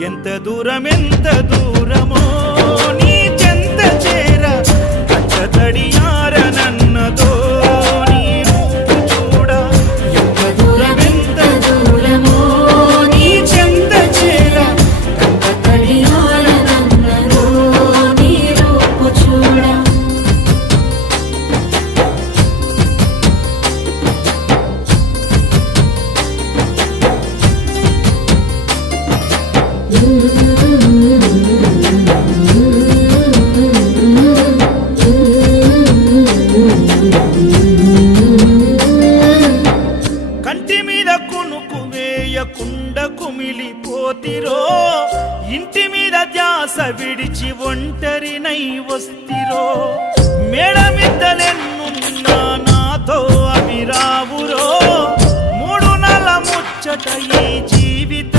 ఎంత దూరమో నీ చెంత చేర కంట తడియారనన్నదో నీ రూపు చూడ ఎంత దూరమో నీ చెంత చేర కంట తడియారనన్నదో నీ రూపు చూడ కంటి మీద కునుకు వేయకుండ కుమిలిపోతిరో ఇంటి మీద ధ్యాస విడిచి ఒంటరినై వస్తిరో మేడమిద్దలెన్నున్నా నాతో అవి రావురో మూడు నల ముచ్చట ఈ జీవిత